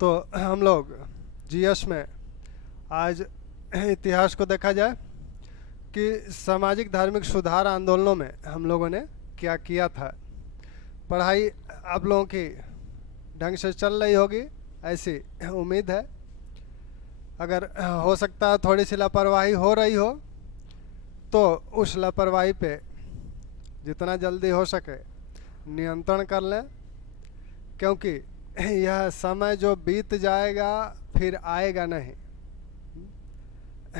तो हम लोग जीएस में आज इतिहास को देखा जाए कि सामाजिक धार्मिक सुधार आंदोलनों में हम लोगों ने क्या किया था। पढ़ाई आप लोगों की ढंग से चल रही होगी ऐसी उम्मीद है। अगर हो सकता है थोड़ी सी लापरवाही हो रही हो तो उस लापरवाही पे जितना जल्दी हो सके नियंत्रण कर लें, क्योंकि यह समय जो बीत जाएगा फिर आएगा नहीं।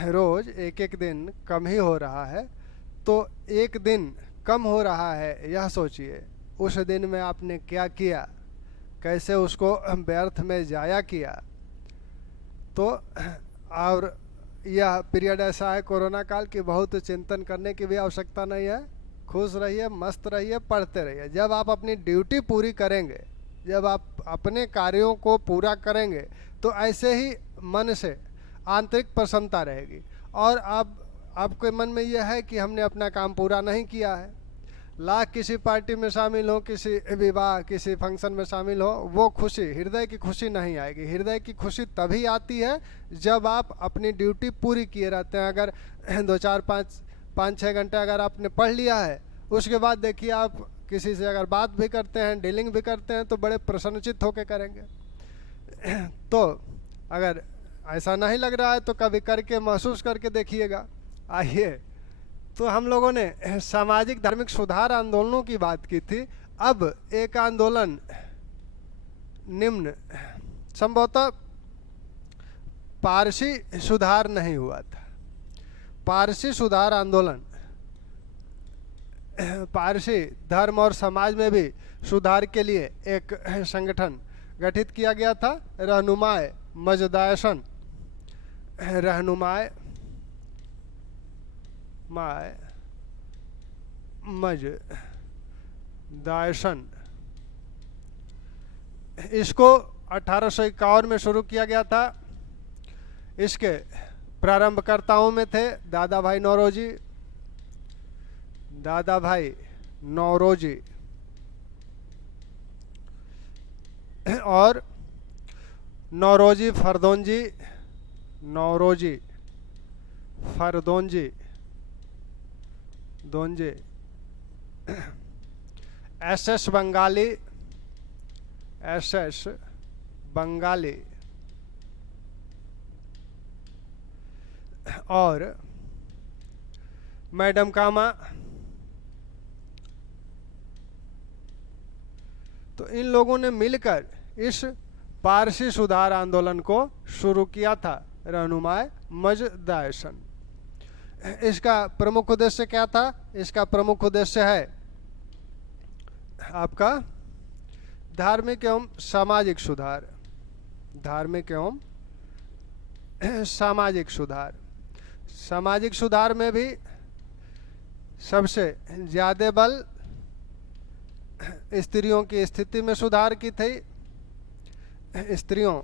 रोज़ एक एक दिन कम ही हो रहा है, तो एक दिन कम हो रहा है यह सोचिए उस दिन में आपने क्या किया, कैसे उसको व्यर्थ में जाया किया। तो और यह पीरियड ऐसा है कोरोना काल की बहुत चिंतन करने की भी आवश्यकता नहीं है। खुश रहिए, मस्त रहिए, पढ़ते रहिए। जब आप अपनी ड्यूटी पूरी करेंगे, जब आप अपने कार्यों को पूरा करेंगे तो ऐसे ही मन से आंतरिक प्रसन्नता रहेगी। और आप आपके मन में यह है कि हमने अपना काम पूरा नहीं किया है। लाख किसी पार्टी में शामिल हो, किसी विवाह किसी फंक्शन में शामिल हो, वो खुशी, हृदय की खुशी नहीं आएगी। हृदय की खुशी तभी आती है जब आप अपनी ड्यूटी पूरी किए रहते हैं। अगर दो चार पाँच छः घंटे अगर आपने पढ़ लिया है, उसके बाद देखिए आप किसी से अगर बात भी करते हैं, डीलिंग भी करते हैं तो बड़े प्रसन्नचित्त होकर करेंगे। तो अगर ऐसा नहीं लग रहा है तो कभी करके महसूस करके देखिएगा। आइए, तो हम लोगों ने सामाजिक धार्मिक सुधार आंदोलनों की बात की थी। अब एक आंदोलन निम्न, संभवतः पारसी सुधार नहीं हुआ था। पारसी सुधार आंदोलन, पारसी धर्म और समाज में भी सुधार के लिए एक संगठन गठित किया गया था, रहनुमाए मजदायसन। रहनुमाए मज दायसन, इसको 1851 में शुरू किया गया था। इसके प्रारंभकर्ताओं में थे दादा भाई नौरोजी, दादा भाई नौरोजी और नौरोजी फरदोंजी, नौरोजी फरदोंजी दोंजे, एसएस बंगाली, एसएस बंगाली और मैडम कामा। तो इन लोगों ने मिलकर इस पारसी सुधार आंदोलन को शुरू किया था, रहनुमाए मजदायसन। इसका प्रमुख उद्देश्य क्या था? इसका प्रमुख उद्देश्य है आपका धार्मिक एवं सामाजिक सुधार। धार्मिक एवं सामाजिक सुधार। सामाजिक सुधार में भी सबसे ज्यादा बल स्त्रियों की स्थिति में सुधार की थी। स्त्रियों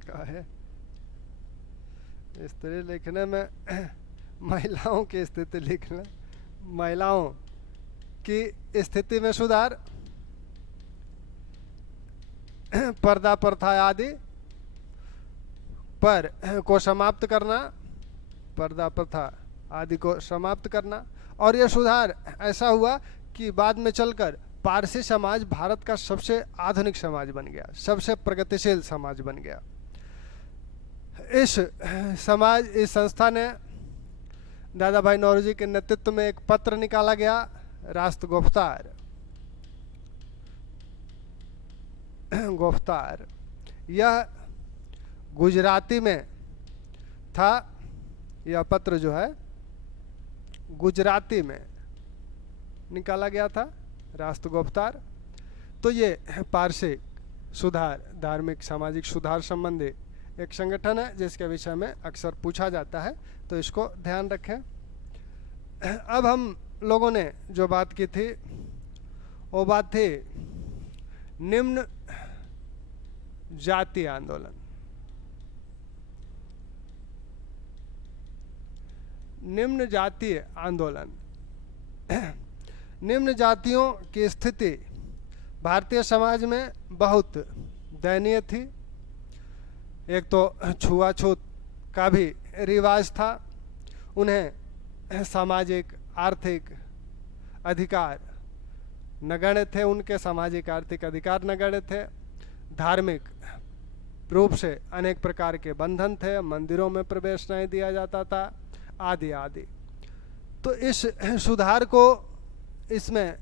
क्या है, स्त्री लिखने में महिलाओं की स्थिति लिखना, महिलाओं की स्थिति में सुधार, पर्दा प्रथा आदि पर को समाप्त करना, पर्दा प्रथा आदि को समाप्त करना। और यह सुधार ऐसा हुआ कि बाद में चलकर पारसी समाज भारत का सबसे आधुनिक समाज बन गया, सबसे प्रगतिशील समाज बन गया। इस संस्था ने दादा भाई नौरोजी के नेतृत्व में एक पत्र निकाला गया, राष्ट्रगुफ्तार। गुफ्तार यह गुजराती में था। यह पत्र जो है गुजराती में निकाला गया था, राष्ट्रगुफ्तार। तो ये पारसी सुधार, धार्मिक सामाजिक सुधार संबंधी एक संगठन है जिसके विषय में अक्सर पूछा जाता है, तो इसको ध्यान रखें। अब हम लोगों ने जो बात की थी वो बात थी निम्न जाति आंदोलन। निम्न जातीय आंदोलन निम्न जातियों की स्थिति भारतीय समाज में बहुत दयनीय थी। एक तो छुआछूत का भी रिवाज था, उन्हें सामाजिक आर्थिक अधिकार नगण्य थे, उनके सामाजिक आर्थिक अधिकार नगण्य थे, धार्मिक रूप से अनेक प्रकार के बंधन थे, मंदिरों में प्रवेश नहीं दिया जाता था, आदि आदि। तो इस सुधार को, इसमें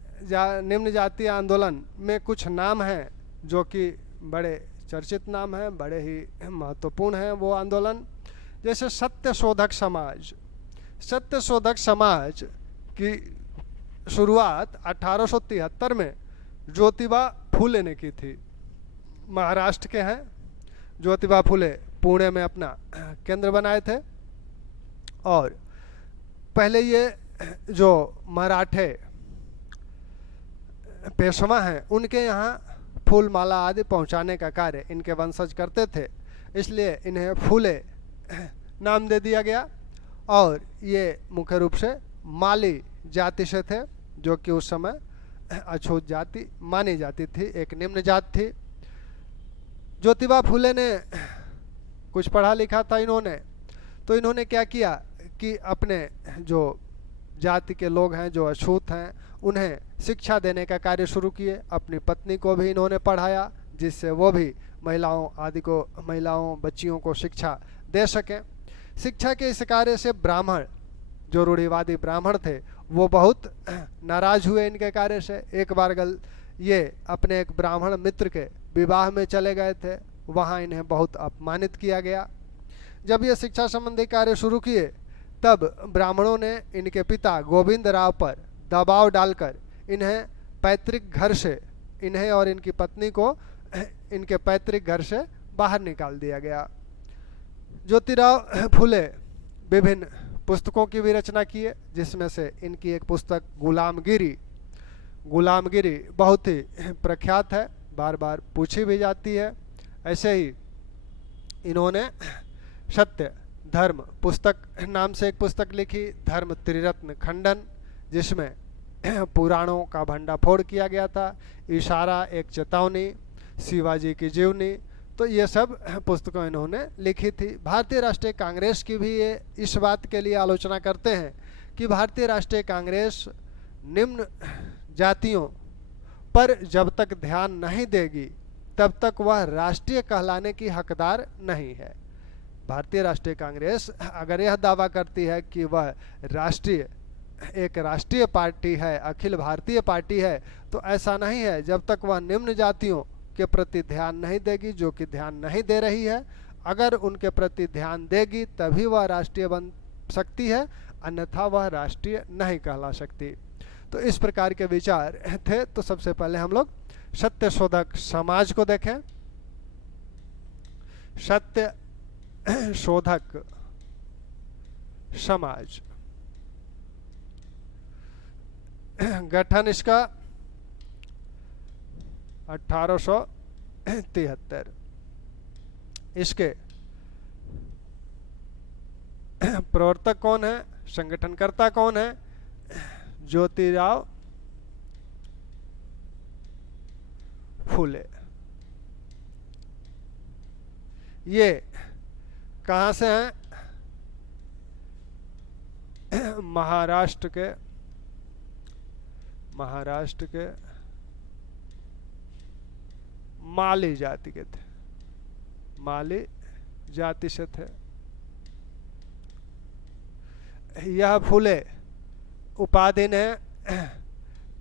निम्न जातीय आंदोलन में कुछ नाम हैं जो कि बड़े चर्चित नाम हैं, बड़े ही महत्वपूर्ण हैं वो आंदोलन। जैसे सत्य शोधक समाज। सत्य शोधक समाज की शुरुआत 1873 में ज्योतिबा फूले ने की थी। महाराष्ट्र के हैं ज्योतिबा फूले, पुणे में अपना केंद्र बनाए थे। और पहले ये जो मराठे पेशवा हैं उनके यहाँ फूल माला आदि पहुँचाने का कार्य इनके वंशज करते थे, इसलिए इन्हें फूले नाम दे दिया गया। और ये मुख्य रूप से माली जाति से थे, जो कि उस समय अछूत जाति मानी जाती थी, एक निम्न जाति थी। ज्योतिबा फूले ने कुछ पढ़ा लिखा था इन्होंने, तो इन्होंने क्या किया कि अपने जो जाति के लोग हैं जो अछूत हैं उन्हें शिक्षा देने का कार्य शुरू किए। अपनी पत्नी को भी इन्होंने पढ़ाया, जिससे वो भी महिलाओं बच्चियों को शिक्षा दे सकें। शिक्षा के इस कार्य से ब्राह्मण, जो रूढ़िवादी ब्राह्मण थे, वो बहुत नाराज हुए इनके कार्य से। एक बार ये अपने एक ब्राह्मण मित्र के विवाह में चले गए थे, वहाँ इन्हें बहुत अपमानित किया गया। जब ये शिक्षा संबंधी कार्य शुरू किए तब ब्राह्मणों ने इनके पिता गोविंद राव पर दबाव डालकर इन्हें और इनकी पत्नी को इनके पैतृक घर से बाहर निकाल दिया गया। ज्योतिराव फूले विभिन्न पुस्तकों की भी रचना किए, जिसमें से इनकी एक पुस्तक गुलामगिरी बहुत ही प्रख्यात है, बार बार पूछी भी जाती है। ऐसे ही इन्होंने सत्य धर्म पुस्तक नाम से एक पुस्तक लिखी, धर्म त्रिरत्न खंडन, जिसमें पुराणों का भंडाफोड़ किया गया था, इशारा एक चेतावनी, शिवाजी की जीवनी। तो ये सब पुस्तकें इन्होंने लिखी थी। भारतीय राष्ट्रीय कांग्रेस की भी ये इस बात के लिए आलोचना करते हैं कि भारतीय राष्ट्रीय कांग्रेस निम्न जातियों पर जब तक ध्यान नहीं देगी तब तक वह राष्ट्रीय कहलाने की हकदार नहीं है। भारतीय राष्ट्रीय कांग्रेस अगर यह दावा करती है कि वह एक राष्ट्रीय पार्टी है, अखिल भारतीय पार्टी है, तो ऐसा नहीं है जब तक वह निम्न जातियों के प्रति ध्यान नहीं देगी, जो कि ध्यान नहीं दे रही है। अगर उनके प्रति ध्यान देगी तभी वह राष्ट्रीय बन सकती है, अन्यथा वह राष्ट्रीय नहीं कहला सकती। तो इस प्रकार के विचार थे। तो सबसे पहले हम लोग सत्य शोधक समाज को देखें। सत्य शोधक समाज, गठन इसका 1873। इसके प्रवर्तक कौन है, संगठनकर्ता कौन है? ज्योतिराव फूले। ये कहाँ से हैं? महाराष्ट्र के माली जाति के थे, माली जाति से थे। यह फूले उपाधि ने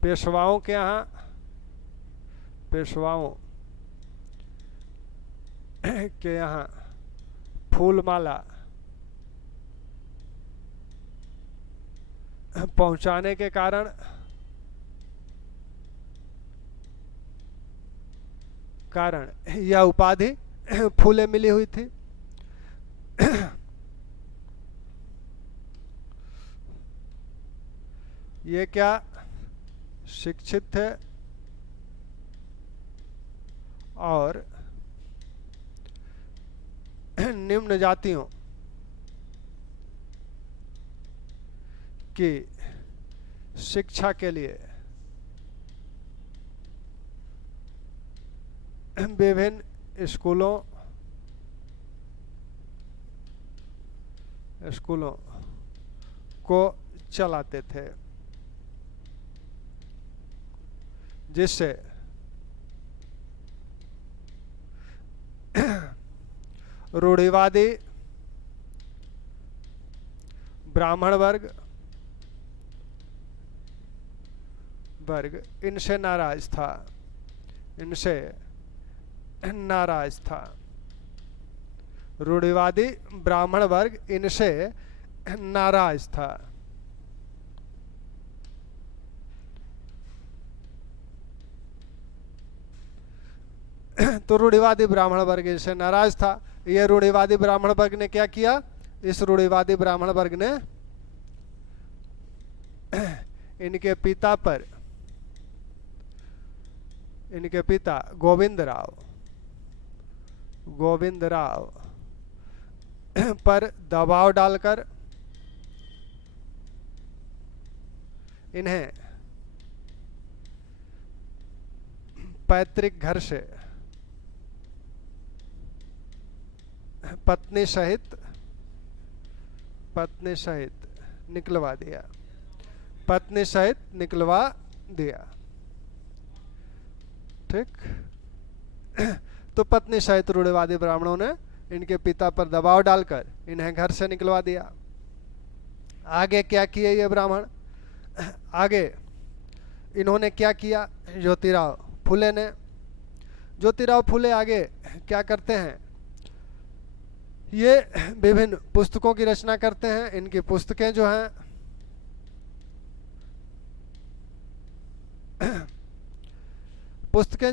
पेशवाओं के यहाँ, पेशवाओं के यहाँ फूलमाला पहुंचाने के कारण यह उपाधि फूले मिली हुई थी। ये क्या शिक्षित थे और निम्न जातियों की शिक्षा के लिए विभिन्न स्कूलों को चलाते थे, जिससे रूढ़िवादी ब्राह्मण वर्ग इनसे नाराज था। रूढ़िवादी ब्राह्मण वर्ग इनसे नाराज था। तो रूढ़िवादी ब्राह्मण वर्ग इनसे नाराज था। यह रूढ़िवादी ब्राह्मण वर्ग ने क्या किया? इस रूढ़िवादी ब्राह्मण वर्ग ने इनके पिता गोविंद राव पर दबाव डालकर इन्हें पैतृक घर से पत्नी सहित निकलवा दिया। ठीक। तो पत्नी सहित रूढ़िवादी ब्राह्मणों ने इनके पिता पर दबाव डालकर इन्हें घर से निकलवा दिया। आगे क्या किए ये ब्राह्मण? आगे इन्होंने क्या किया? ज्योतिराव फुले आगे क्या करते हैं? ये विभिन्न पुस्तकों की रचना करते हैं। इनकी पुस्तकें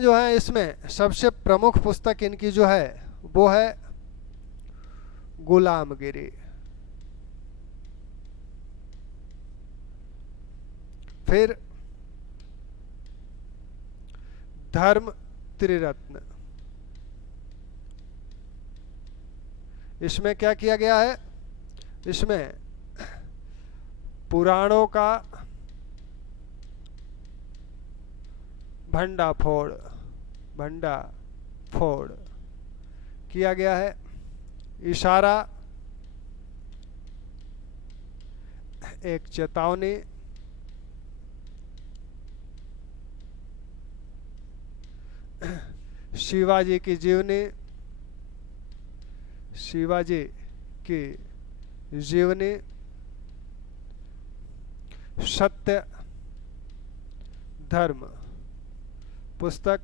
जो हैं इसमें सबसे प्रमुख पुस्तक इनकी जो है वो है गुलामगिरी। फिर धर्म त्रिरत्न। इसमें क्या किया गया है? इसमें पुराणों का भंडाफोड़ किया गया है। इशारा एक चेतावनी, शिवाजी की जीवनी, सत्य धर्म पुस्तक।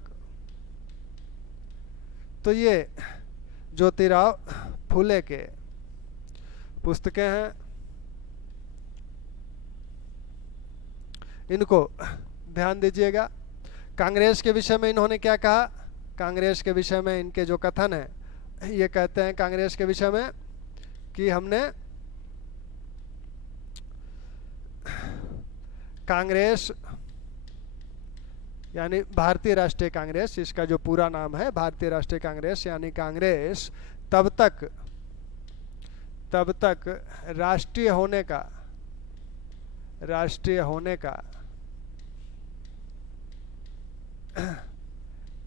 तो ये ज्योतिराव फुले के पुस्तकें हैं। इनको ध्यान दीजिएगा। कांग्रेस के विषय में इन्होंने क्या कहा? कांग्रेस के विषय में इनके जो कथन है, ये कहते हैं कांग्रेस के विषय में कि हमने कांग्रेस यानी भारतीय राष्ट्रीय कांग्रेस, इसका जो पूरा नाम है भारतीय राष्ट्रीय कांग्रेस, यानी कांग्रेस तब तक राष्ट्रीय होने का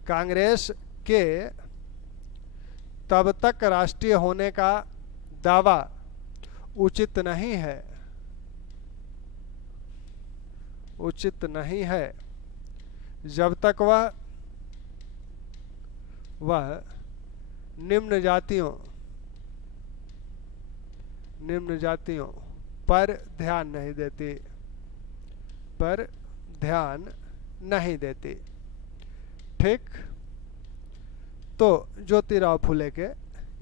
कांग्रेस के तब तक राष्ट्रीय होने का दावा उचित नहीं है जब तक वह निम्न जातियों पर ध्यान नहीं देती। ठीक। तो ज्योतिराव फुले के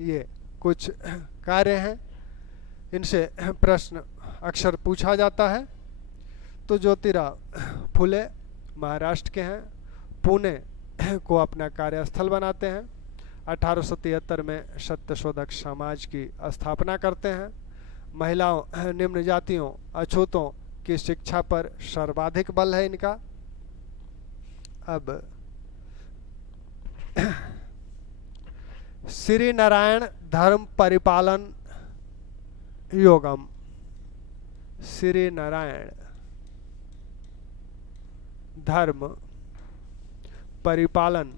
ये कुछ कार्य हैं, इनसे प्रश्न अक्सर पूछा जाता है। तो ज्योतिराव फुले महाराष्ट्र के हैं, पुणे को अपना कार्यस्थल बनाते हैं। 1873 में सत्यशोधक समाज की स्थापना करते हैं। महिलाओं, निम्न जातियों, अछूतों की शिक्षा पर सर्वाधिक बल है इनका। अब श्री नारायण धर्म परिपालन योगम, श्री नारायण धर्म परिपालन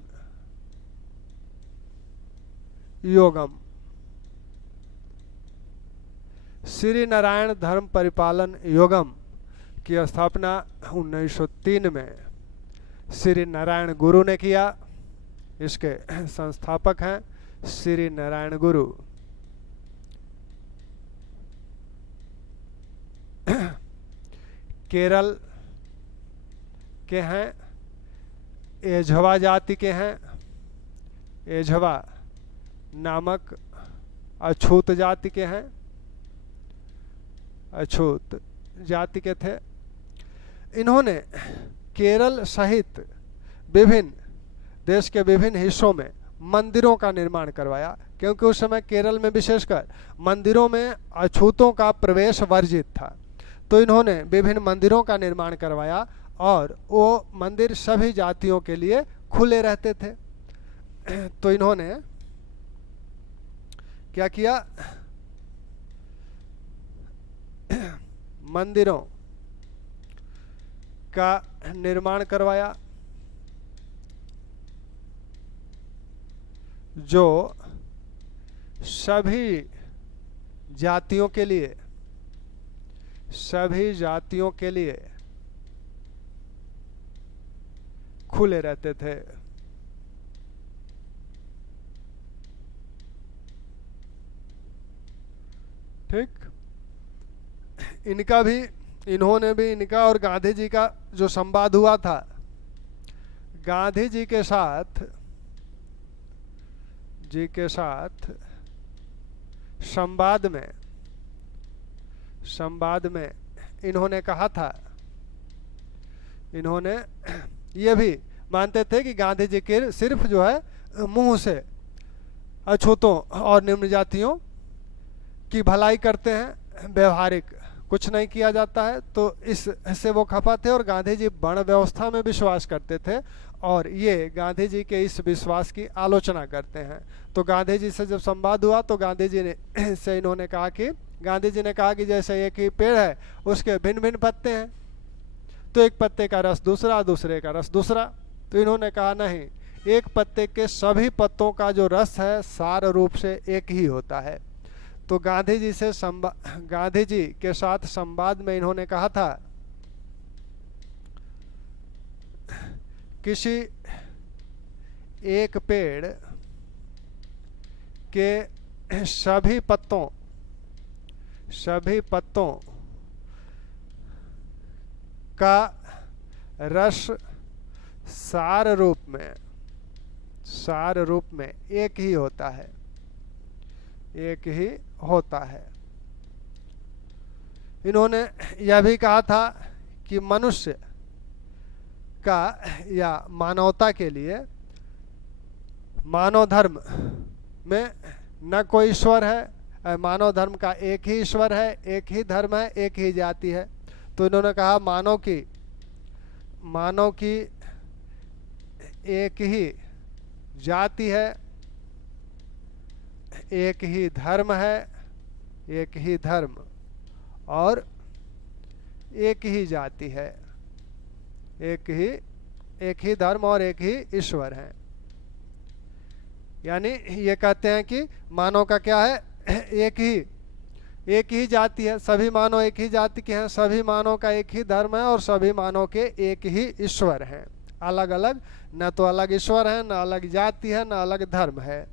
योगम। श्री नारायण धर्म परिपालन योगम की स्थापना 1903 में श्री नारायण गुरु ने किया। इसके संस्थापक हैं श्री नारायण गुरु। केरल के हैं, एझवा जाति के हैं। एझवा नामक अछूत जाति के हैं, अछूत जाति के थे। इन्होंने केरल सहित विभिन्न देश के विभिन्न हिस्सों में मंदिरों का निर्माण करवाया, क्योंकि उस समय केरल में विशेषकर मंदिरों में अछूतों का प्रवेश वर्जित था। तो इन्होंने विभिन्न मंदिरों का निर्माण करवाया और वो मंदिर सभी जातियों के लिए खुले रहते थे। तो इन्होंने क्या किया, मंदिरों का निर्माण करवाया जो सभी जातियों के लिए, सभी जातियों के लिए खुले रहते थे। ठीक, इनका भी, इन्होंने भी, इनका और गांधी जी का जो संवाद हुआ था, गांधी जी के साथ संवाद में इन्होंने कहा था, इन्होंने ये भी मानते थे कि गांधी जी के सिर्फ जो है मुंह से अछूतों और निम्न जातियों की भलाई करते हैं, व्यवहारिक कुछ नहीं किया जाता है। तो इससे वो खफा थे और गांधी जी वर्ण व्यवस्था में विश्वास करते थे और ये गांधी जी के इस विश्वास की आलोचना करते हैं। तो गांधी जी से जब संवाद हुआ तो गांधी जी ने से इन्होंने कहा कि, गांधी जी ने कहा कि जैसे एक ही पेड़ है उसके भिन्न भिन्न पत्ते हैं, तो एक पत्ते का रस दूसरा, दूसरे का रस दूसरा। तो इन्होंने कहा नहीं, एक पत्ते के सभी पत्तों का जो रस है सार रूप से एक ही होता है। तो गांधी जी के साथ संवाद में इन्होंने कहा था, किसी एक पेड़ के सभी पत्तों का रस सार रूप में एक ही होता है, एक ही होता है। इन्होंने यह भी कहा था कि मनुष्य का या मानवता के लिए मानव धर्म में न कोई ईश्वर है, मानव धर्म का एक ही ईश्वर है, एक ही धर्म है, एक ही जाति है। तो इन्होंने कहा मानव की एक ही जाति है, एक ही धर्म है, एक ही धर्म और एक ही जाति है, एक ही धर्म और एक ही ईश्वर है। यानी ये कहते हैं कि मानव का क्या है, एक ही जाति है, सभी मानव एक ही जाति के हैं, सभी मानव का एक ही धर्म है और सभी मानव के एक ही ईश्वर हैं। अलग अलग, न तो अलग ईश्वर है, न अलग जाति है, न अलग धर्म है।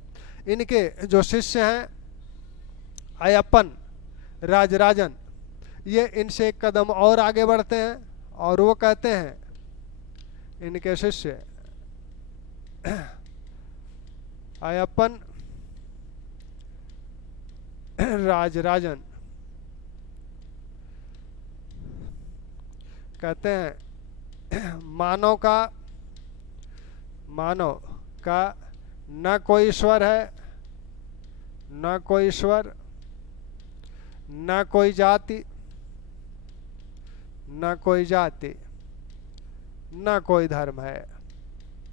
इनके जो शिष्य हैं अय्यप्पन, राजराजन, ये इनसे एक कदम और आगे बढ़ते हैं और वो कहते हैं, इनके शिष्य अय्यप्पन, राजराजन कहते हैं मानव का न कोई ईश्वर है, न कोई ईश्वर, न कोई जाति, न कोई जाति, न कोई धर्म है,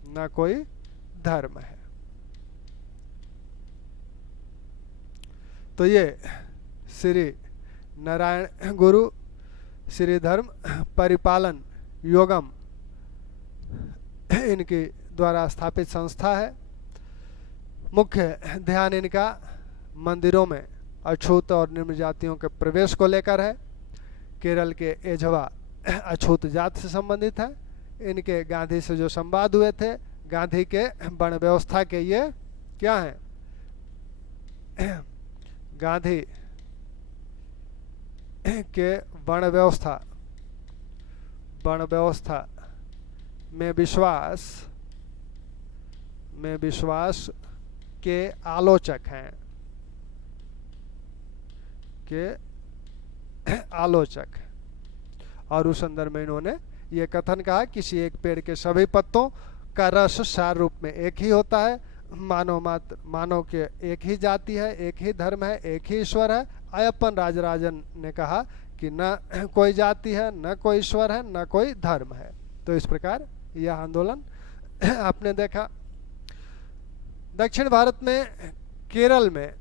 न कोई धर्म है। तो ये श्री नारायण गुरु श्री धर्म परिपालन योगम इनके द्वारा स्थापित संस्था है। मुख्य ध्यान इनका मंदिरों में अछूत और निम्न जातियों के प्रवेश को लेकर है। केरल के एझवा अछूत जात से संबंधित है। इनके गांधी से जो संवाद हुए थे, गांधी के वर्ण व्यवस्था के ये क्या हैं, गांधी के वर्ण व्यवस्था में विश्वास के आलोचक हैं, और उस संदर्भ में इन्होंने ये कथन कहा, किसी एक पेड़ के सभी पत्तों का रस सार रूप में एक ही होता है। मानव के एक ही जाति है, एक ही धर्म है, एक ही ईश्वर है। अय्यप्पन राजराजन ने कहा कि न कोई जाति है, न कोई ईश्वर है, न कोई धर्म है। तो इस प्रकार यह आंदोलन आपने देखा। दक्षिण भारत में, केरल में,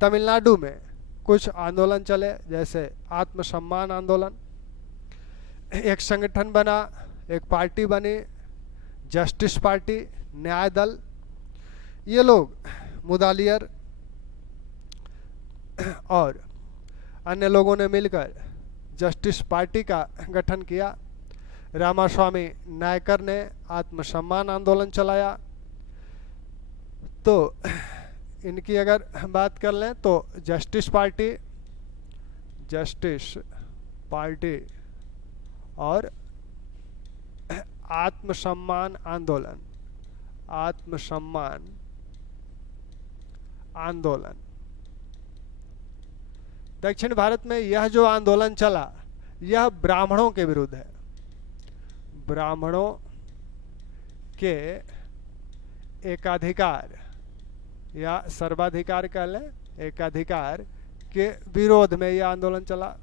तमिलनाडु में कुछ आंदोलन चले, जैसे आत्मसम्मान आंदोलन। एक संगठन बना, एक पार्टी बनी, जस्टिस पार्टी, न्याय दल। ये लोग मुदालियर और अन्य लोगों ने मिलकर जस्टिस पार्टी का गठन किया। रामास्वामी नायकर ने आत्मसम्मान आंदोलन चलाया। तो इनकी अगर बात कर लें तो जस्टिस पार्टी और आत्मसम्मान आंदोलन। दक्षिण भारत में यह जो आंदोलन चला, यह ब्राह्मणों के विरुद्ध है। ब्राह्मणों के एकाधिकार या सर्वाधिकार कह लें, एकाधिकार के विरोध में यह आंदोलन चला।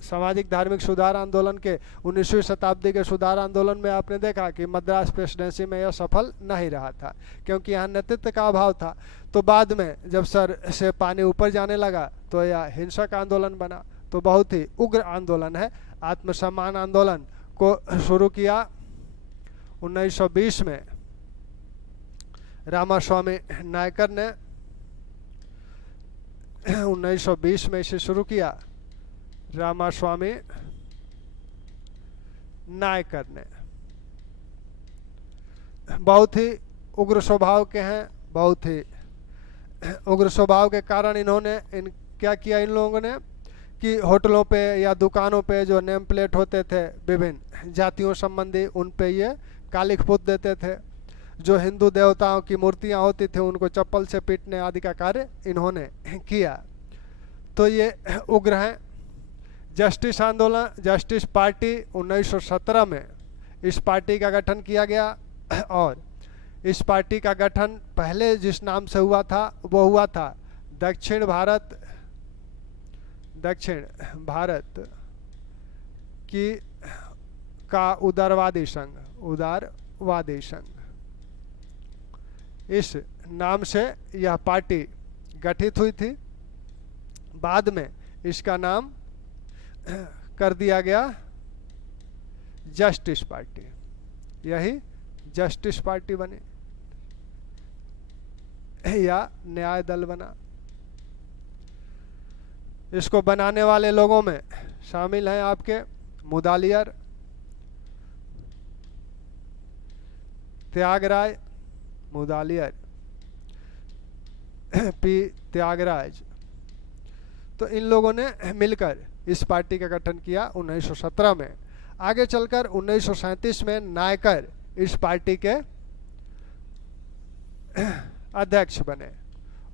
सामाजिक धार्मिक सुधार आंदोलन के 19वीं शताब्दी के सुधार आंदोलन में आपने देखा कि मद्रास प्रेसिडेंसी में यह सफल नहीं रहा था, क्योंकि यहाँ नेतृत्व का अभाव था। तो बाद में जब सर से पानी ऊपर जाने लगा तो यह हिंसक आंदोलन बना। तो बहुत ही उग्र आंदोलन है। आत्मसम्मान आंदोलन को शुरू किया 1920 में रामास्वामी नायकर ने। 1920 में इसे शुरू किया रामास्वामी नायकर ने। बहुत ही उग्र स्वभाव के हैं। बहुत ही उग्र स्वभाव के कारण इन्होंने क्या किया, इन लोगों ने कि होटलों पे या दुकानों पे जो नेम प्लेट होते थे विभिन्न जातियों संबंधी, उन पे ये कालिख पोत देते थे। जो हिंदू देवताओं की मूर्तियां होती थी उनको चप्पल से पीटने आदि का कार्य इन्होंने किया। तो ये उग्र हैं। जस्टिस आंदोलन, जस्टिस पार्टी 1917 में इस पार्टी का गठन किया गया, और इस पार्टी का गठन पहले जिस नाम से हुआ था वो हुआ था दक्षिण भारत की का उदारवादी संघ। इस नाम से यह पार्टी गठित हुई थी। बाद में इसका नाम कर दिया गया जस्टिस पार्टी। यही जस्टिस पार्टी बनी या न्याय दल बना। इसको बनाने वाले लोगों में शामिल हैं आपके मुदालियर, त्यागराय, मुदालियर, पी त्यागराज। तो इन लोगों ने मिलकर इस पार्टी का गठन किया 1917 में। आगे चलकर 1937 में नायकर इस पार्टी के अध्यक्ष बने।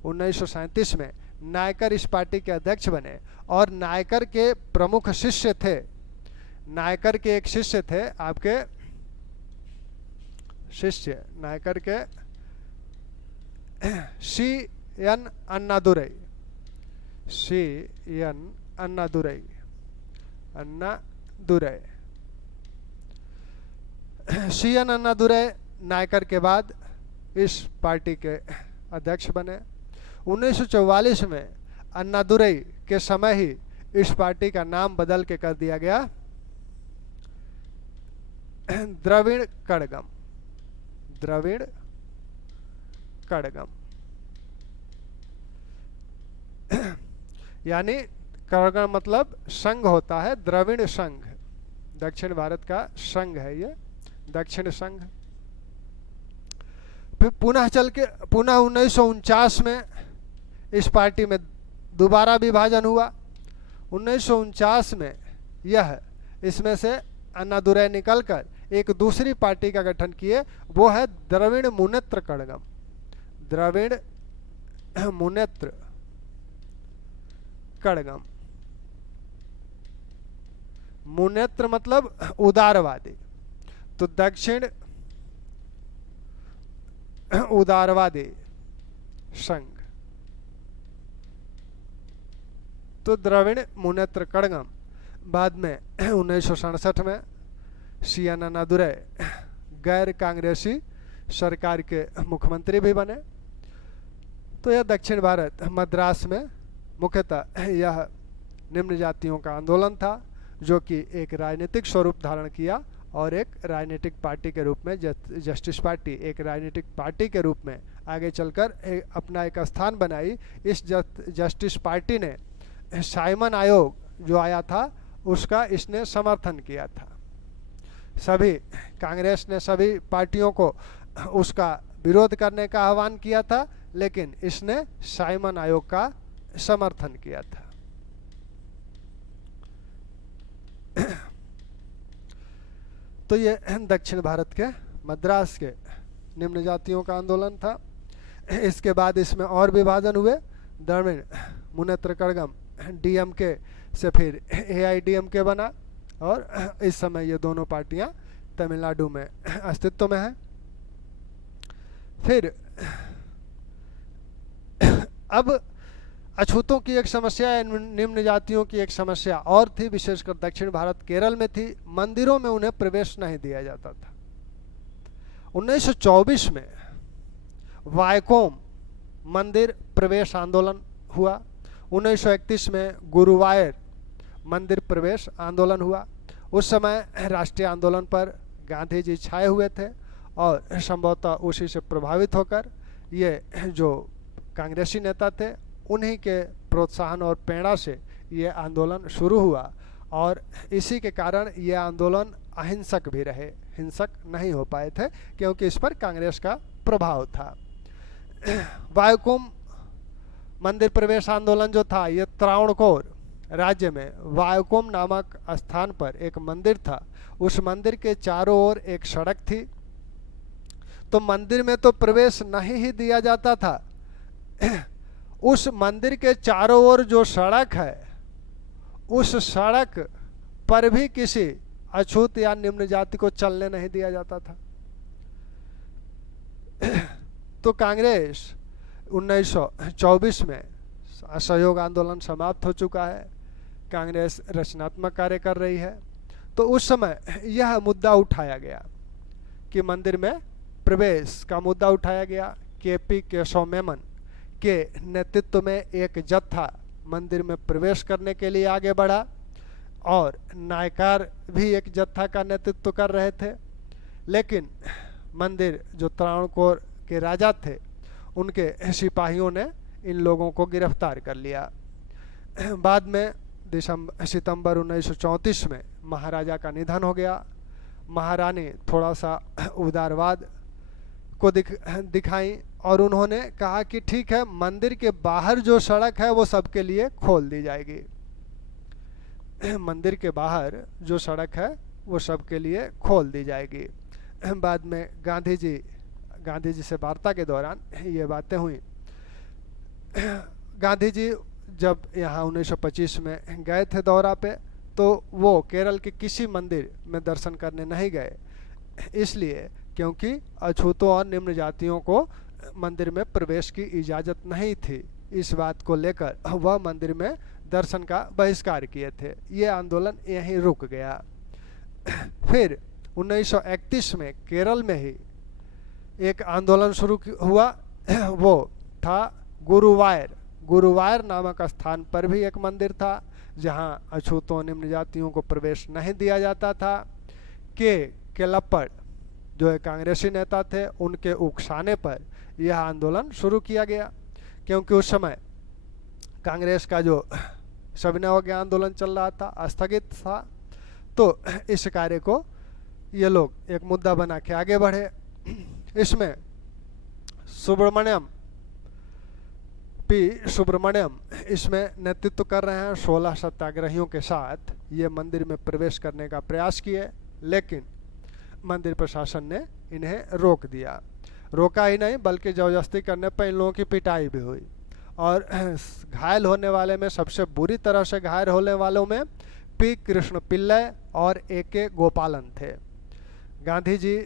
1937 में नायकर इस पार्टी के अध्यक्ष बने, और नायकर के प्रमुख शिष्य थे, नायकर के एक शिष्य थे आपके शिष्य, नायकर के सी.एन. अन्नादुरई, सी.एन. अन्नादुरई, सी.एन. अन्नादुरई नायकर के बाद इस पार्टी के अध्यक्ष बने। 1944 में अन्नादुरई के समय ही इस पार्टी का नाम बदल के कर दिया गया द्रविड़ कड़गम। यानी कड़गम मतलब संघ होता है, द्रविड़ संघ, दक्षिण भारत का संघ है ये, दक्षिण संघ। फिर पुनः चल के पुनः 1949 में इस पार्टी में दोबारा विभाजन हुआ। 1949 में यह इसमें से अन्नादुरै निकलकर एक दूसरी पार्टी का गठन किए, वो है द्रविड़ मुनेत्र कड़गम। द्रविड़ मुनेत्र कड़गम। मुनेत्र मतलब उदारवादी, तो दक्षिण उदारवादी संघ, तो द्रविड़ मुनेत्र कड़गम। बाद में 1967 में सी एन अन्नादुरै गैर कांग्रेसी सरकार के मुख्यमंत्री भी बने। तो यह दक्षिण भारत मद्रास में मुख्यतः यह निम्न जातियों का आंदोलन था, जो कि एक राजनीतिक स्वरूप धारण किया और एक राजनीतिक पार्टी के रूप में, जस्टिस पार्टी एक राजनीतिक पार्टी के रूप में आगे चलकर अपना एक स्थान बनाई। इस जस्टिस पार्टी ने साइमन आयोग जो आया था उसका इसने समर्थन किया था। सभी कांग्रेस ने सभी पार्टियों को उसका विरोध करने का आह्वान किया था, लेकिन इसने साइमन आयोग का समर्थन किया था। तो ये दक्षिण भारत के मद्रास के निम्न जातियों का आंदोलन था। इसके बाद इसमें और विभाजन हुए। द्रविड़ मुनेत्र कड़गम डीएमके से फिर एआईडीएमके बना, और इस समय ये दोनों पार्टियां तमिलनाडु में अस्तित्व में हैं। फिर अब अछूतों की एक समस्या, निम्न जातियों की एक समस्या और थी, विशेषकर दक्षिण भारत केरल में थी। मंदिरों में उन्हें प्रवेश नहीं दिया जाता था। 1924 में वायकोम मंदिर प्रवेश आंदोलन हुआ। 1931 में गुरुवायर मंदिर प्रवेश आंदोलन हुआ। उस समय राष्ट्रीय आंदोलन पर गांधी जी छाए हुए थे, और संभवतः उसी से प्रभावित होकर ये जो कांग्रेसी नेता थे उन्हीं के प्रोत्साहन और प्रेरणा से ये आंदोलन शुरू हुआ, और इसी के कारण ये आंदोलन अहिंसक भी रहे, हिंसक नहीं हो पाए थे, क्योंकि इस पर कांग्रेस का प्रभाव था। वायकोम मंदिर प्रवेश आंदोलन जो था, ये त्रावणकोर राज्य में वायकोम नामक स्थान पर एक मंदिर था। उस मंदिर के चारों ओर एक सड़क थी, तो मंदिर में तो प्रवेश नहीं ही दिया जाता था, उस मंदिर के चारों ओर जो सड़क है, उस सड़क पर भी किसी अछूत या निम्न जाति को चलने नहीं दिया जाता था। तो कांग्रेस 1924 में असहयोग आंदोलन समाप्त हो चुका है, कांग्रेस रचनात्मक कार्य कर रही है। तो उस समय यह मुद्दा उठाया गया कि मंदिर में प्रवेश का मुद्दा उठाया गया। केपी केशव मेनन के नेतृत्व में एक जत्था मंदिर में प्रवेश करने के लिए आगे बढ़ा, और नायकार भी एक जत्था का नेतृत्व कर रहे थे। लेकिन मंदिर जो त्रावणकोर के राजा थे, उनके सिपाहियों ने इन लोगों को गिरफ्तार कर लिया। बाद में सितंबर 1934 में महाराजा का निधन हो गया। महारानी थोड़ा सा उदारवाद को दिखाई, और उन्होंने कहा कि ठीक है, मंदिर के बाहर जो सड़क है वो सबके लिए खोल दी जाएगी। मंदिर के बाहर जो सड़क है वो सबके लिए खोल दी जाएगी। बाद में गांधी जी से वार्ता के दौरान ये बातें हुई। गांधी जी जब यहाँ 1925 में गए थे दौरा पे, तो वो केरल के किसी मंदिर में दर्शन करने नहीं गए, इसलिए क्योंकि अछूतों और निम्न जातियों को मंदिर में प्रवेश की इजाज़त नहीं थी। इस बात को लेकर वह मंदिर में दर्शन का बहिष्कार किए थे। ये आंदोलन यहीं रुक गया। फिर 1931 में केरल में ही एक आंदोलन शुरू हुआ, वो था गुरुवायर नामक स्थान पर भी एक मंदिर था, जहां अछूतों निम्न जातियों को प्रवेश नहीं दिया जाता था। केलप्पड़ जो एक कांग्रेसी नेता थे, उनके उकसाने पर यह आंदोलन शुरू किया गया, क्योंकि उस समय कांग्रेस का जो सविनय अवज्ञा आंदोलन चल रहा था स्थगित था, तो इस कार्य को ये लोग एक मुद्दा बना के आगे बढ़े। इसमें सुब्रमण्यम इसमें नेतृत्व कर रहे हैं। 16 सत्याग्रहियों के साथ ये मंदिर में प्रवेश करने का प्रयास किए, लेकिन मंदिर प्रशासन ने इन्हें रोक दिया। रोका ही नहीं बल्कि जबरदस्ती करने पर इन लोगों की पिटाई भी हुई। और घायल होने वाले में सबसे बुरी तरह से घायल होने वालों में पी कृष्ण पिल्लई और AK गोपालन थे। गांधी जी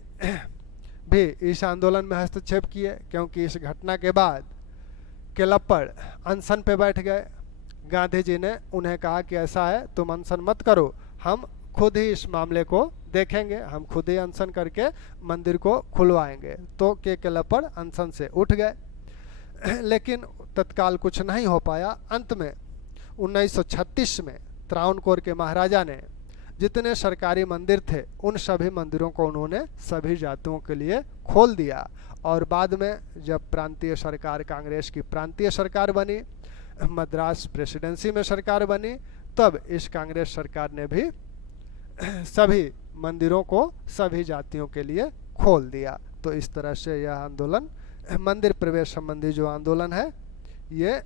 भी इस आंदोलन में हस्तक्षेप किए, क्योंकि इस घटना के बाद केलप्पड़ अनशन पे बैठ गए। गांधी जी ने उन्हें कहा कि ऐसा है, तुम अनशन मत करो, हम खुद ही इस मामले को देखेंगे, हम खुद ही अनशन करके मंदिर को खुलवाएंगे। तो केलप्पड़ अनशन से उठ गए, लेकिन तत्काल कुछ नहीं हो पाया। अंत में 1936 में त्रावणकोर के महाराजा ने जितने सरकारी मंदिर थे उन सभी मंदिरों को उन्होंने सभी जातियों के लिए खोल दिया। और बाद में जब प्रांतीय सरकार, कांग्रेस की प्रांतीय सरकार बनी, मद्रास प्रेसिडेंसी में सरकार बनी, तब इस कांग्रेस सरकार ने भी सभी मंदिरों को सभी जातियों के लिए खोल दिया। तो इस तरह से यह आंदोलन, मंदिर प्रवेश संबंधी जो आंदोलन है, ये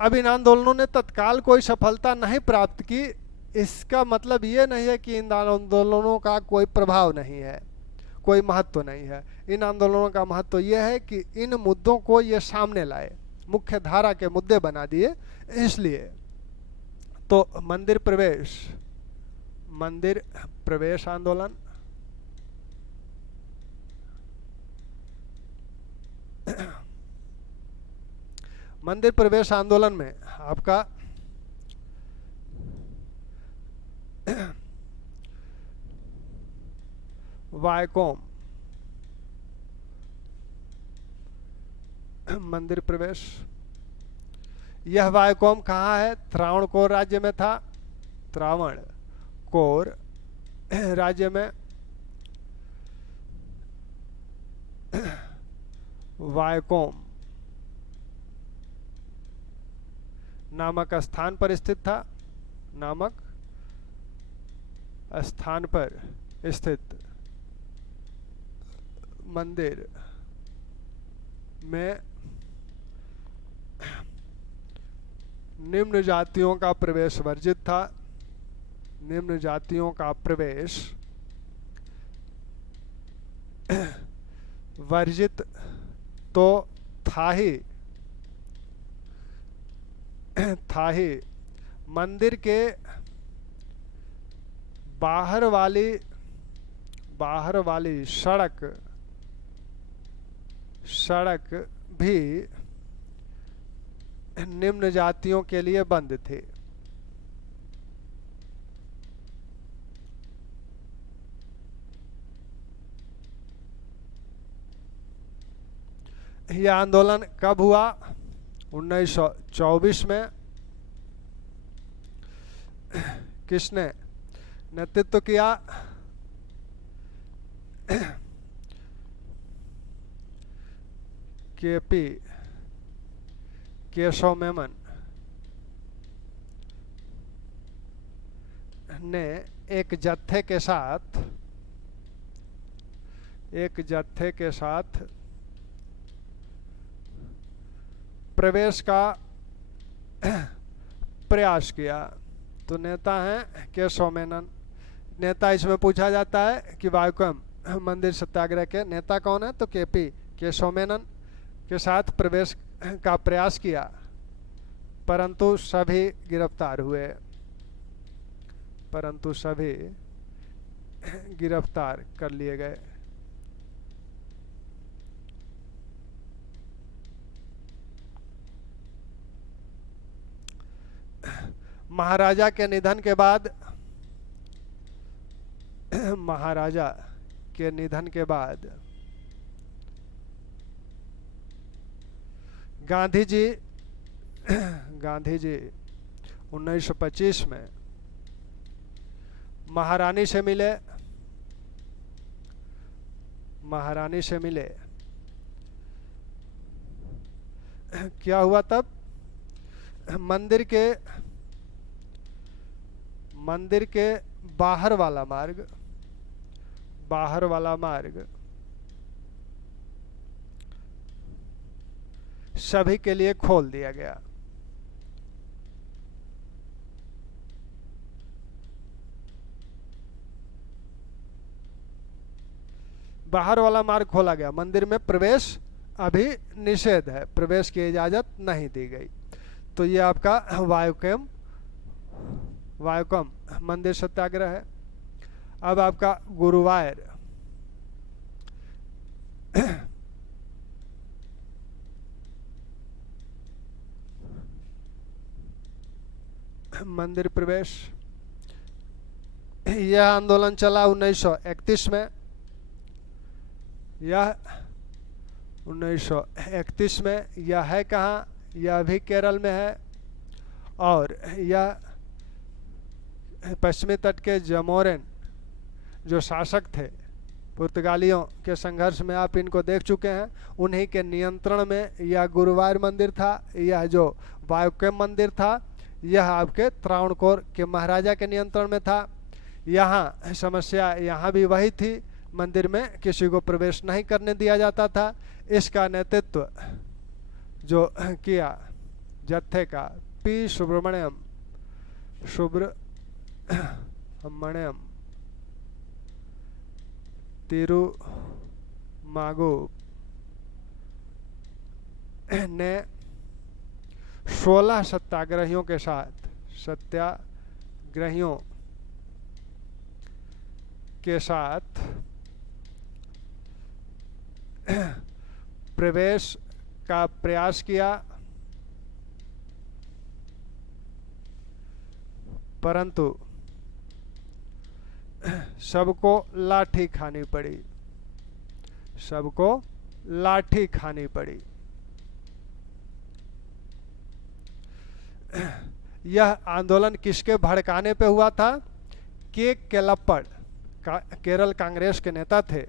अब इन आंदोलनों ने तत्काल कोई सफलता नहीं प्राप्त की। इसका मतलब ये नहीं है कि इन आंदोलनों का कोई प्रभाव नहीं है, कोई महत्व नहीं है। इन आंदोलनों का महत्व ये है कि इन मुद्दों को ये सामने लाए, मुख्य धारा के मुद्दे बना दिए। इसलिए तो मंदिर प्रवेश आंदोलन मंदिर प्रवेश आंदोलन में आपका वायकोम मंदिर प्रवेश, यह वायकोम कहाँ है? त्रावणकोर राज्य में था। त्रावणकोर राज्य में वायकोम नामक स्थान पर स्थित था। नामक स्थान पर स्थित मंदिर में निम्न जातियों का प्रवेश वर्जित था। निम्न जातियों का प्रवेश वर्जित तो था ही मंदिर के बाहर वाली सड़क भी निम्न जातियों के लिए बंद थी। यह आंदोलन कब हुआ? 1924 में। किसने नेतृत्व किया? केशव मेमन ने एक जत्थे के साथ प्रवेश का प्रयास किया। तो नेता हैं केशव मेनन। नेता इसमें पूछा जाता है कि वायकोम मंदिर सत्याग्रह के नेता कौन है? तो केशव मेनन के साथ प्रवेश का प्रयास किया, परंतु सभी गिरफ्तार कर लिए गए। महाराजा के निधन के बाद गांधी जी 1925 में महारानी से मिले। क्या हुआ तब? मंदिर के बाहर वाला मार्ग सभी के लिए खोल दिया गया। बाहर वाला मार्ग खोला गया, मंदिर में प्रवेश अभी निषेध है, प्रवेश की इजाजत नहीं दी गई। तो ये आपका वायुकम मंदिर सत्याग्रह है। अब आपका गुरुवायर मंदिर प्रवेश, यह आंदोलन चला 1931 में। यह 1931 में, यह है कहाँ? यह भी केरल में है। और यह पश्चिमी तट के जमोरिन जो शासक थे पुर्तगालियों के संघर्ष में, आप इनको देख चुके हैं, उन्हीं के नियंत्रण में यह गुरुवार मंदिर था। यह जो वायुकेम मंदिर था, यह आपके त्रावणकोर के महाराजा के नियंत्रण में था। यहाँ समस्या यहाँ भी वही थी, मंदिर में किसी को प्रवेश नहीं करने दिया जाता था। इसका नेतृत्व जो किया जत्थे का पी सुब्रमण्यम तिरुमागु ने 16 सत्याग्रहियों के साथ प्रवेश का प्रयास किया, परंतु सबको लाठी खानी पड़ी। यह आंदोलन किसके भड़काने पे हुआ था? के केलप्पड़, केरल कांग्रेस के नेता थे,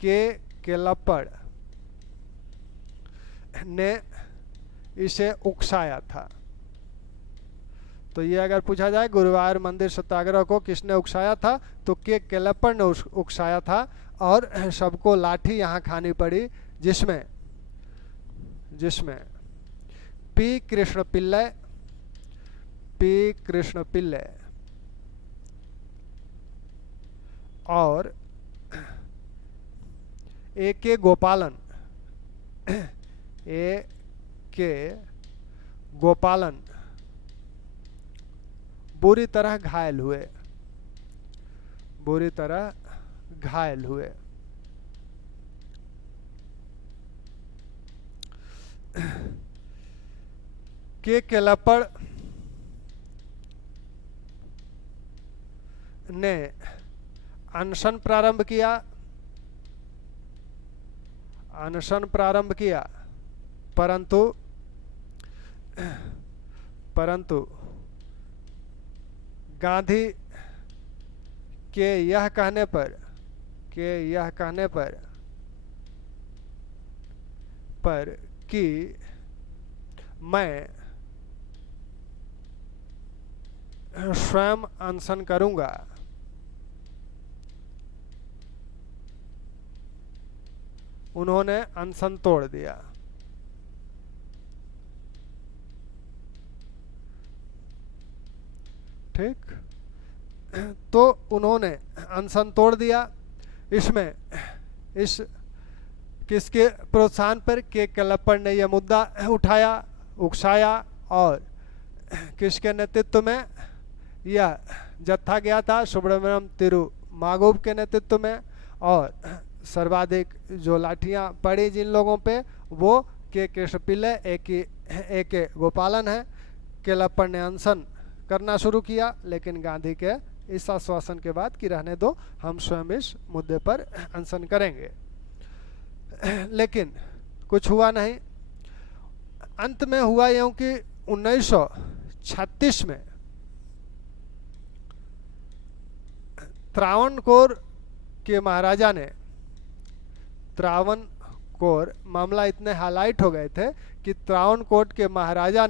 के केलप्पड़ ने इसे उकसाया था। तो ये अगर पूछा जाए गुरुवार मंदिर सत्याग्रह को किसने उकसाया था, तो के केलप्पड़ ने उकसाया था और सबको लाठी यहाँ खानी पड़ी, जिसमें पी कृष्ण पिल्ले और ए के गोपालन बुरी तरह घायल हुए। के केलप्पड़ ने अनशन प्रारंभ किया, परंतु गांधी के यह कहने पर कि मैं स्वयं अनशन करूंगा, उन्होंने अनशन तोड़ दिया। ठीक, तो उन्होंने अनशन तोड़ दिया। इसमें किसके प्रोत्साहन पर? के केलप्पड़ ने यह मुद्दा उठाया, उकसाया, और किसके नेतृत्व में यह जत्था गया था? सुब्रमण्यम तिरुमागुब के नेतृत्व में। और सर्वाधिक जो लाठियां पड़ी जिन लोगों पे, वो के कृष्ण पिल्ले, ए के गोपालन है। केलप्पड़ ने अनशन करना शुरू किया, लेकिन गांधी के इस आश्वासन के बाद कि रहने दो, हम स्वयं इस मुद्दे पर अनशन करेंगे, लेकिन कुछ हुआ नहीं। अंत में हुआ यूं कि 1936 में त्रावणकोर के महाराजा ने त्रावणकोर मामला इतने हाईलाइट हो गए थे कि त्रावणकोर के महाराजा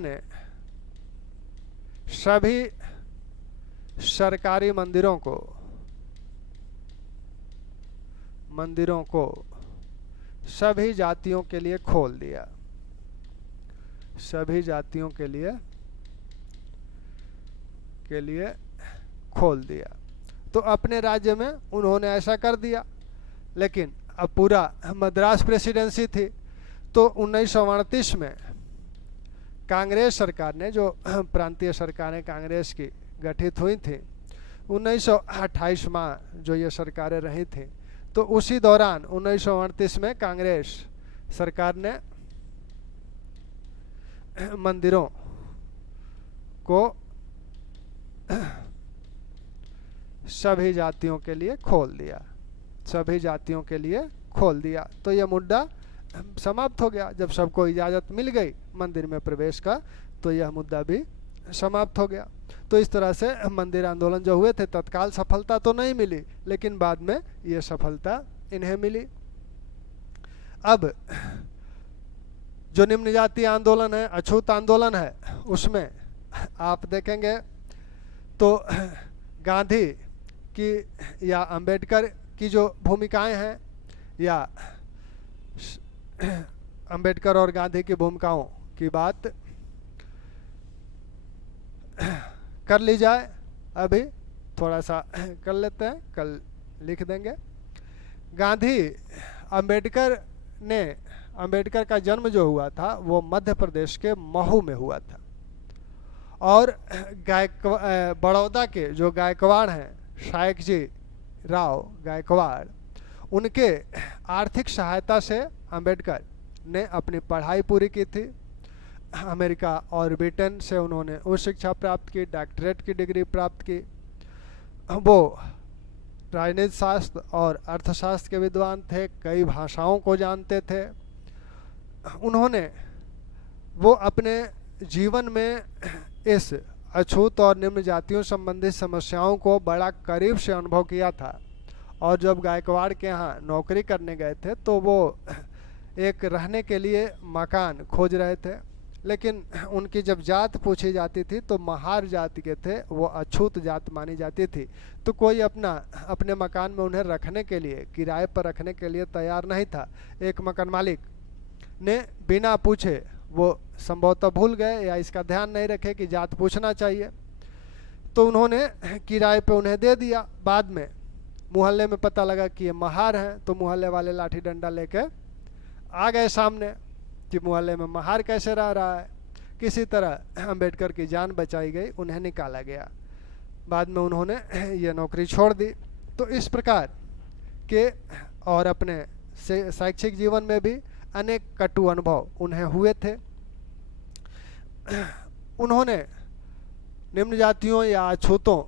ने सभी सरकारी मंदिरों को सभी जातियों के लिए खोल दिया, सभी जातियों के लिए खोल दिया। तो अपने राज्य में उन्होंने ऐसा कर दिया। लेकिन अब पूरा मद्रास प्रेसिडेंसी थी, तो 1938 में कांग्रेस सरकार ने, जो प्रांतीय सरकारें कांग्रेस की गठित हुई थी, 1928 माह जो ये सरकारें रही थी, तो उसी दौरान 1938 में कांग्रेस सरकार ने मंदिरों को सभी जातियों के लिए खोल दिया, सभी जातियों के लिए खोल दिया। तो यह मुद्दा समाप्त हो गया। जब सबको इजाज़त मिल गई मंदिर में प्रवेश का, तो यह मुद्दा भी समाप्त हो गया। तो इस तरह से मंदिर आंदोलन जो हुए थे, तत्काल सफलता तो नहीं मिली, लेकिन बाद में ये सफलता इन्हें मिली। अब जो निम्न जातीय आंदोलन है, अछूत आंदोलन है, उसमें आप देखेंगे तो गांधी की या अंबेडकर की जो भूमिकाएं हैं, या अंबेडकर और गांधी की भूमिकाओं की बात कर ली जाए। अभी थोड़ा सा कर लेते हैं, कल लिख देंगे। अंबेडकर का जन्म जो हुआ था वो मध्य प्रदेश के महू में हुआ था, और बड़ौदा के जो गायकवाड़ हैं, शायकजी राव गायकवाड़, उनके आर्थिक सहायता से अंबेडकर ने अपनी पढ़ाई पूरी की थी। अमेरिका और ब्रिटेन से उन्होंने उच्च शिक्षा प्राप्त की, डॉक्टरेट की डिग्री प्राप्त की। वो राजनीति शास्त्र और अर्थशास्त्र के विद्वान थे, कई भाषाओं को जानते थे। वो अपने जीवन में इस अछूत और निम्न जातियों संबंधित समस्याओं को बड़ा करीब से अनुभव किया था। और जब गायकवाड़ के यहाँ नौकरी करने गए थे, तो वो एक रहने के लिए मकान खोज रहे थे, लेकिन उनकी जब जात पूछी जाती थी तो महार जाति के थे, वो अछूत जात मानी जाती थी। तो कोई अपने मकान में उन्हें रखने के लिए, किराए पर रखने के लिए तैयार नहीं था। एक मकान मालिक ने बिना पूछे, वो संभवतः भूल गए या इसका ध्यान नहीं रखे कि जात पूछना चाहिए, तो उन्होंने किराए पे उन्हें दे दिया। बाद में मोहल्ले में पता लगा कि ये महार हैं, तो मोहल्ले वाले लाठी डंडा लेके आ गए सामने कि मोहल्ले में महार कैसे रह रहा है। किसी तरह अंबेडकर की जान बचाई गई, उन्हें निकाला गया। बाद में उन्होंने ये नौकरी छोड़ दी। तो इस प्रकार के और अपने शैक्षिक जीवन में भी अनेक कटु अनुभव उन्हें हुए थे। उन्होंने निम्न जातियों या अछूतों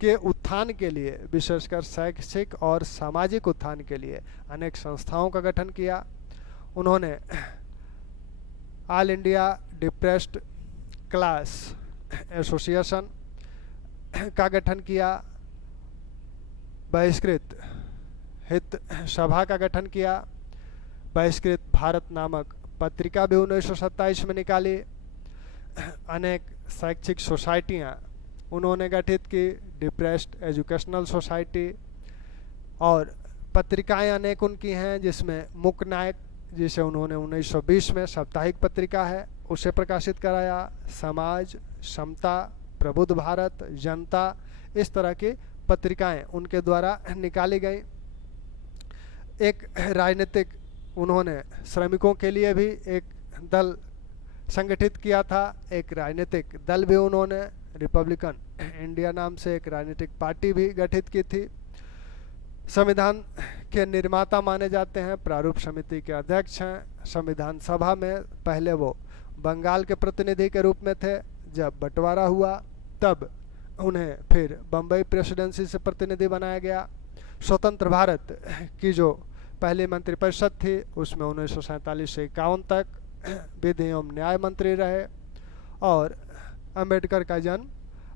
के उत्थान के लिए, विशेषकर शैक्षिक और सामाजिक उत्थान के लिए अनेक संस्थाओं का गठन किया। उन्होंने all India depressed class association का गठन किया, बहिष्कृत हित सभा का गठन किया, बहिष्कृत भारत नामक पत्रिका भी 1927 में निकाली। अनेक शैक्षिक सोसाइटियाँ उन्होंने गठित की, डिप्रेस्ड एजुकेशनल सोसाइटी, और पत्रिकाएं अनेक उनकी हैं, जिसमें मुक नायक, जिसे उन्होंने 1920 में साप्ताहिक पत्रिका है उसे प्रकाशित कराया, समाज, समता, प्रबुद्ध भारत, जनता, इस तरह की पत्रिकाएं उनके द्वारा निकाली गई। एक राजनीतिक, उन्होंने श्रमिकों के लिए भी एक दल संगठित किया था। एक राजनीतिक दल भी उन्होंने, रिपब्लिकन इंडिया नाम से एक राजनीतिक पार्टी भी गठित की थी। संविधान के निर्माता माने जाते हैं, प्रारूप समिति के अध्यक्ष हैं। संविधान सभा में पहले वो बंगाल के प्रतिनिधि के रूप में थे, जब बंटवारा हुआ तब उन्हें फिर बम्बई प्रेसिडेंसी से प्रतिनिधि बनाया गया। स्वतंत्र भारत की जो पहली मंत्रिपरिषद थी, उसमें 1947 से 51 तक विधि एवं न्याय मंत्री रहे। और अंबेडकर का जन्म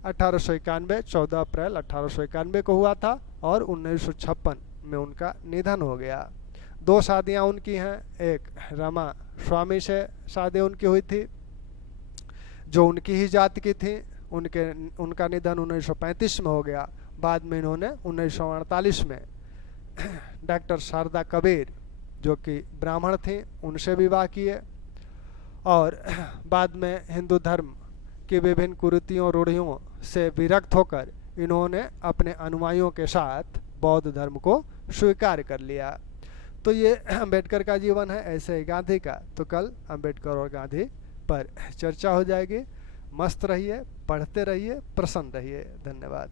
1891 14 अप्रैल 1891 को हुआ था, और 1956 में उनका निधन हो गया। 2 शादियां उनकी हैं, एक रमा स्वामी से शादी उनकी हुई थी जो उनकी ही जाति की थी। उनका निधन 1935 में हो गया। बाद में इन्होंने 1948 में डॉक्टर शारदा कबीर जो कि ब्राह्मण थी उनसे विवाह किए। और बाद में हिंदू धर्म की विभिन्न कुरीतियों रूढ़ियों से विरक्त होकर इन्होंने अपने अनुयायियों के साथ बौद्ध धर्म को स्वीकार कर लिया। तो ये अम्बेडकर का जीवन है, ऐसे ही गांधी का। तो कल अम्बेडकर और गांधी पर चर्चा हो जाएगी। मस्त रहिए, पढ़ते रहिए, प्रसन्न रहिए। धन्यवाद।